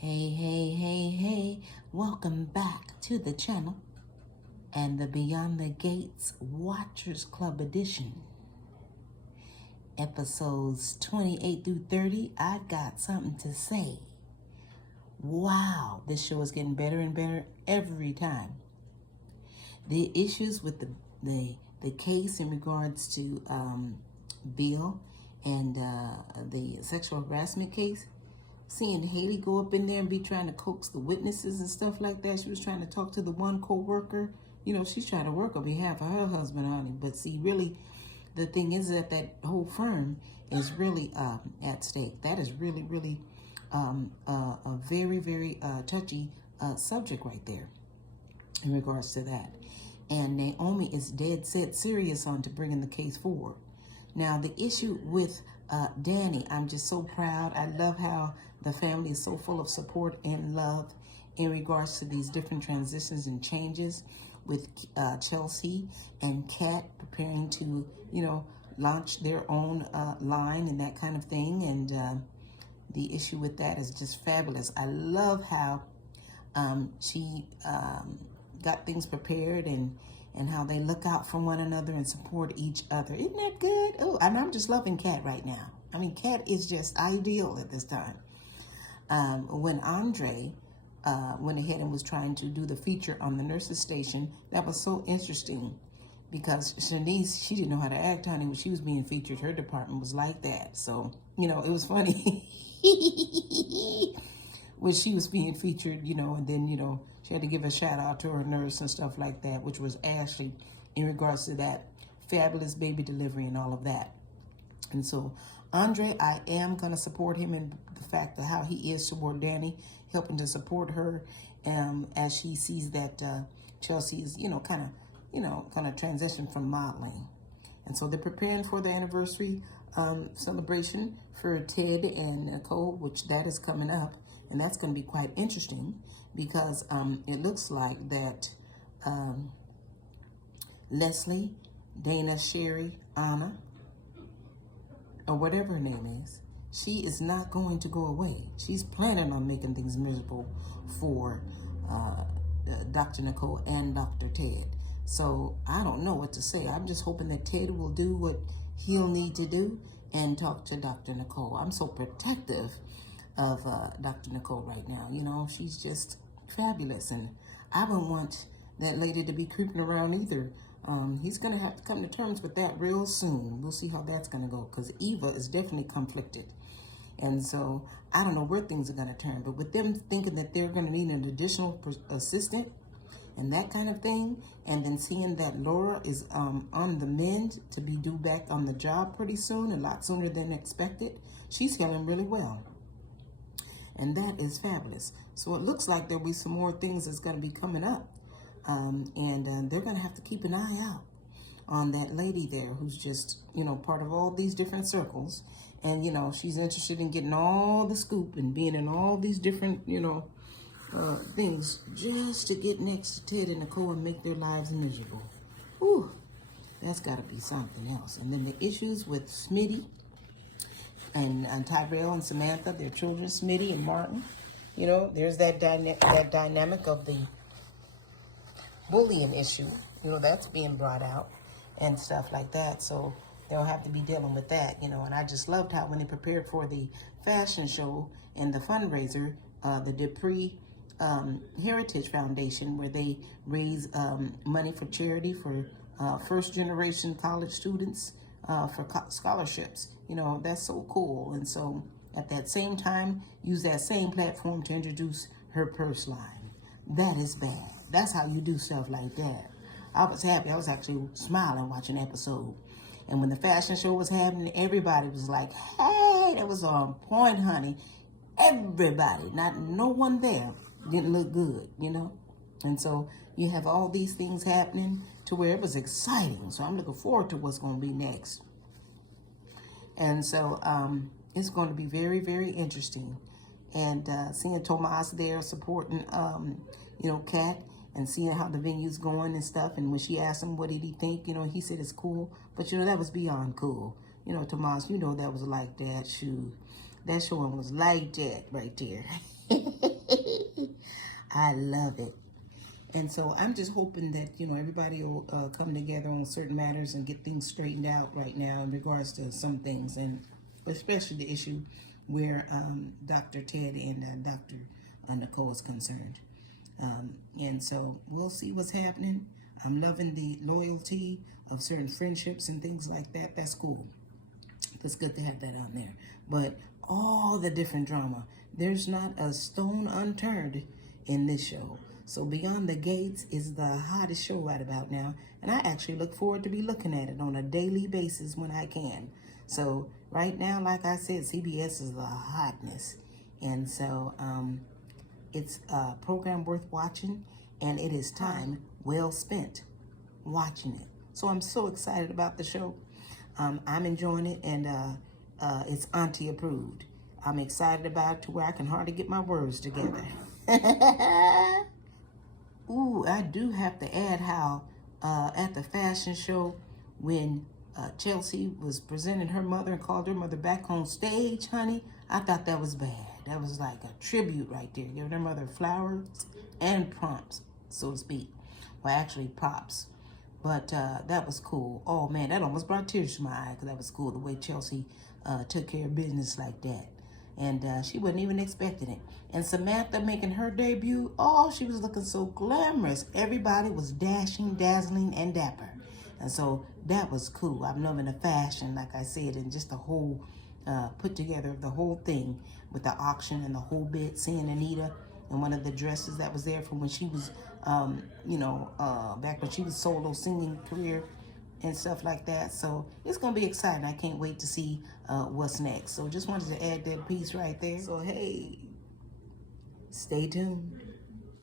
Hey, welcome back to the channel and the Beyond the Gates Watchers Club edition. Episodes 28 through 30, I've got something to say. Wow, this show is getting better and better every time. The issues with the case in regards to Bill and the sexual harassment case, seeing Haley go up in there and be trying to coax the witnesses and stuff like that. She was trying to talk to the one co-worker. You know, she's trying to work on behalf of her husband, honey. But see, really, the thing is that whole firm is really at stake. That is really a very, very touchy subject right there in regards to that. And Naomi is dead set serious on to bringing the case forward. Now, the issue with Danny, I'm just so proud. I love how the family is so full of support and love in regards to these different transitions and changes with Chelsea and Kat preparing to, launch their own line and that kind of thing. And the issue with that is just fabulous. I love how she got things prepared and how they look out for one another and support each other. Isn't that good? Oh, and I'm just loving Kat right now. I mean, Kat is just ideal at this time. When Andre went ahead and was trying to do the feature on the nurse's station, that was so interesting because Shanice, she didn't know how to act, honey, when she was being featured. Her department was like that. So, it was funny. When she was being featured, and then, she had to give a shout out to her nurse and stuff like that, which was Ashley, in regards to that fabulous baby delivery and all of that. And so Andre, I am going to support him in the fact of how he is toward Danny, helping to support her as she sees that Chelsea is, kind of transition from modeling. And so they're preparing for the anniversary celebration for Ted and Nicole, which that is coming up. And that's going to be quite interesting because it looks like that Leslie, Dana, Sherry, Anna, or whatever her name is, she is not going to go away. She's planning on making things miserable for Dr. Nicole and Dr. Ted. So I don't know what to say. I'm just hoping that Ted will do what he'll need to do and talk to Dr. Nicole. I'm so protective of Dr. Nicole right now. She's just fabulous. And I wouldn't want that lady to be creeping around either. He's going to have to come to terms with that real soon. We'll see how that's going to go because Eva is definitely conflicted. And so I don't know where things are going to turn. But with them thinking that they're going to need an additional assistant and that kind of thing, and then seeing that Laura is on the mend to be due back on the job pretty soon, a lot sooner than expected, she's healing really well. And that is fabulous. So it looks like there'll be some more things that's going to be coming up. And they're going to have to keep an eye out on that lady there who's just, part of all these different circles. And, she's interested in getting all the scoop and being in all these different, things just to get next to Ted and Nicole and make their lives miserable. Whew, that's got to be something else. And then the issues with Smitty and Tyrell and Samantha, their children, Smitty and Martin. There's that dynamic of the bullying issue. That's being brought out and stuff like that. So they'll have to be dealing with that, And I just loved how when they prepared for the fashion show and the fundraiser, the Dupree Heritage Foundation, where they raise money for charity for first-generation college students for scholarships. That's so cool. And so at that same time, use that same platform to introduce her purse line. That is bad. That's how you do stuff like that. I was happy. I was actually smiling watching the episode. And when the fashion show was happening, everybody was like, hey, that was on point, honey. Everybody, no one there didn't look good, And so you have all these things happening to where it was exciting. So I'm looking forward to what's going to be next. And so it's going to be very, very interesting. And seeing Tomas there supporting, Kat, and seeing how the venue's going and stuff. And when she asked him what did he think, he said it's cool. But, that was beyond cool. You know, Tomas, you know that was like that. Shoot, that showing was like that right there. I love it. And so I'm just hoping that, you know, everybody will come together on certain matters and get things straightened out right now in regards to some things, and especially the issue where Dr. Ted and Dr. Nicole is concerned. And so we'll see what's happening. I'm loving the loyalty of certain friendships and things like that. That's cool. It's good to have that on there. But all the different drama, there's not a stone unturned in this show. So Beyond the Gates is the hottest show right about now. And I actually look forward to be looking at it on a daily basis when I can. So right now, like I said, CBS is the hotness. And so it's a program worth watching. And it is time well spent watching it. So I'm so excited about the show. I'm enjoying it, and it's auntie approved. I'm excited about it to where I can hardly get my words together. Ooh, I do have to add how at the fashion show, when Chelsea was presenting her mother and called her mother back on stage, honey, I thought that was bad. That was like a tribute right there, giving her mother flowers and prompts, so to speak. Well, actually props. But that was cool. Oh, man, that almost brought tears to my eye, because that was cool, the way Chelsea took care of business like that. And she wasn't even expecting it. And Samantha making her debut, oh, she was looking so glamorous. Everybody was dashing, dazzling, and dapper. And so that was cool. I'm loving the fashion, like I said, and just the whole put together of the whole thing with the auction and the whole bit, seeing Anita in one of the dresses that was there from when she was, back when she was solo singing career and stuff like that. So it's going to be exciting. I can't wait to see what's next. So just wanted to add that piece right there. So, hey, stay tuned.